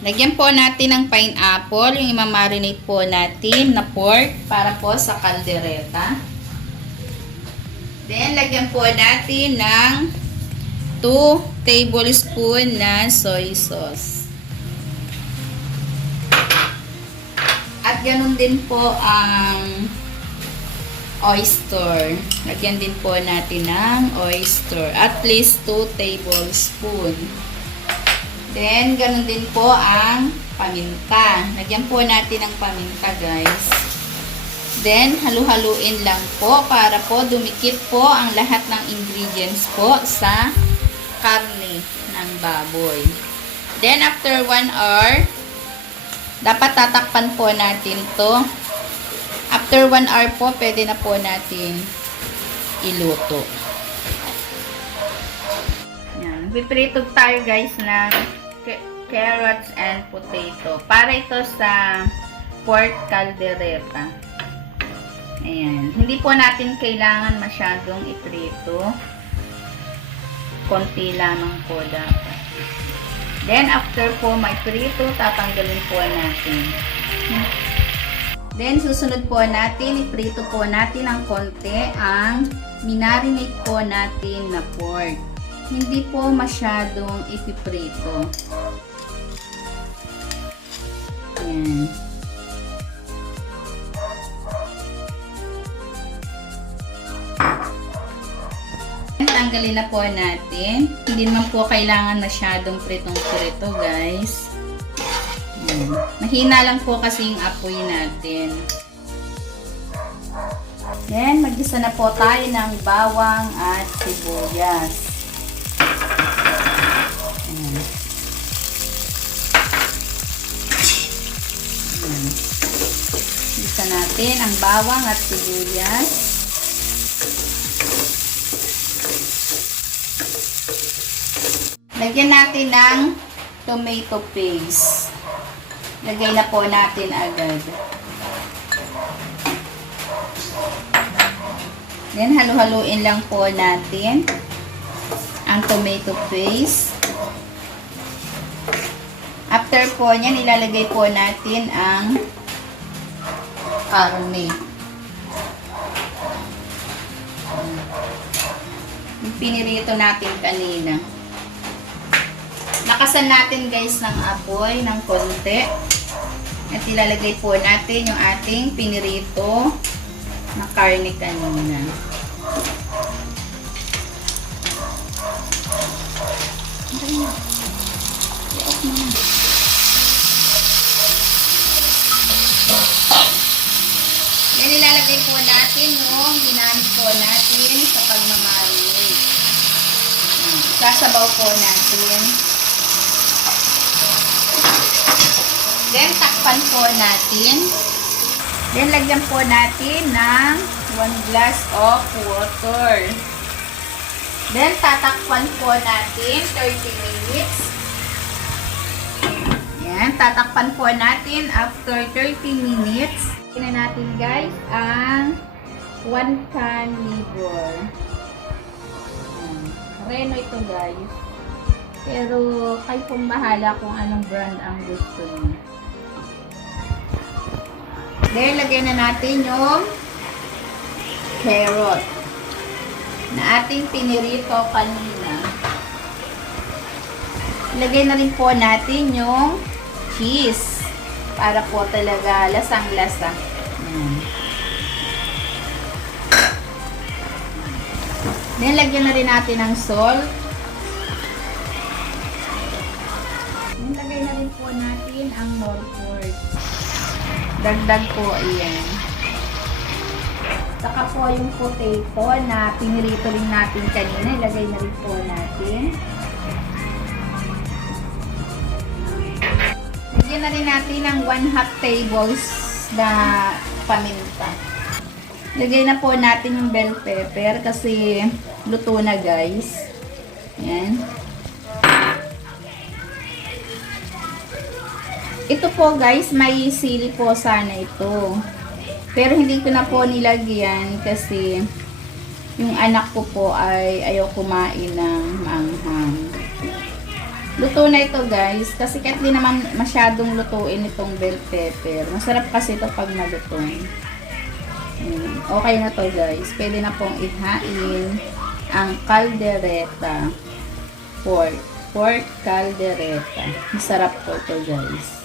Lagyan po natin ng pineapple, yung imamarinate po natin na pork para po sa caldereta. Then, lagyan po natin ng 2 tablespoon na soy sauce. At ganun din po ang oyster. Lagyan din po natin ng oyster. At least 2 tablespoon. Then, ganun din po ang paminta. Lagyan po natin ng paminta, guys. Then, halu-haluin lang po para po dumikit po ang lahat ng ingredients po sa karne ng baboy. Then, after 1 hour, dapat tatakpan po natin to. After 1 hour po, pwede na po natin iluto. Yan. Piprito tayo, guys, ng carrots and potato. Para ito sa pork caldereta. Ayan. Hindi po natin kailangan masyadong iprito. Konti lamang po dapat. Then, after po maiprito, tatanggalin po natin. Then, susunod po natin, iprito po natin ng konti ang minarinate po natin na pork. Hindi po masyadong ipiprito. Ayan. Tanggalin na po natin. Hindi naman po kailangan masyadong pritong-prito, guys. Ayan. Mahina lang po kasi yung apoy natin. Then, mag-isa na po tayo ng bawang at sibuyas. Ayan. Isa natin ang bawang at sibuyas. Lagyan natin ng tomato paste. Lagay na po natin agad. Then, halu-haluin lang po natin ang tomato paste. After po niyan, ilalagay po natin ang karne. Yung pinirito natin kanina. Lakasan natin, guys, ng apoy ng konti. At ilalagay po natin yung ating pinirito na karne kanina. Yan, ilalagay po natin yung ginamit po natin sa pagmamarinate. Sasabaw po natin. Then, takpan po natin. Then, lagyan po natin ng 1 glass of water. Then, tatakpan po natin 30 minutes. Yan, tatakpan po natin after 30 minutes. Tingnan natin, guys, ang 1 can liver. Reno ito, guys. Pero, kayo pong bahala kung anong brand ang gusto niyo. Then, lagay na natin yung carrot na ating pinirito kanina. Lagay na rin po natin yung cheese para po talaga lasang-lasa. Then, lagyan na rin natin ng salt. Then, lagay na rin po natin ang Norfolk. Dagdag po, ayan. Saka po yung potato na pinirito rin natin kanina. Ilagay na rin po natin. Lagyan na rin natin ng 1/2 tables na paminta. Lagay na po natin yung bell pepper kasi luto na, guys. Ayan. Ito po, guys, may sili po sana ito. Pero hindi ko na po nilagyan kasi yung anak ko po ay ayaw kumain ng maanghang. Luto na ito guys. Kasi kahit di naman masyadong lutuin itong bell pepper. Masarap kasi ito pag malutong. Okay na to guys. Pwede na pong ihain ang caldereta. Pork caldereta. Masarap po ito guys.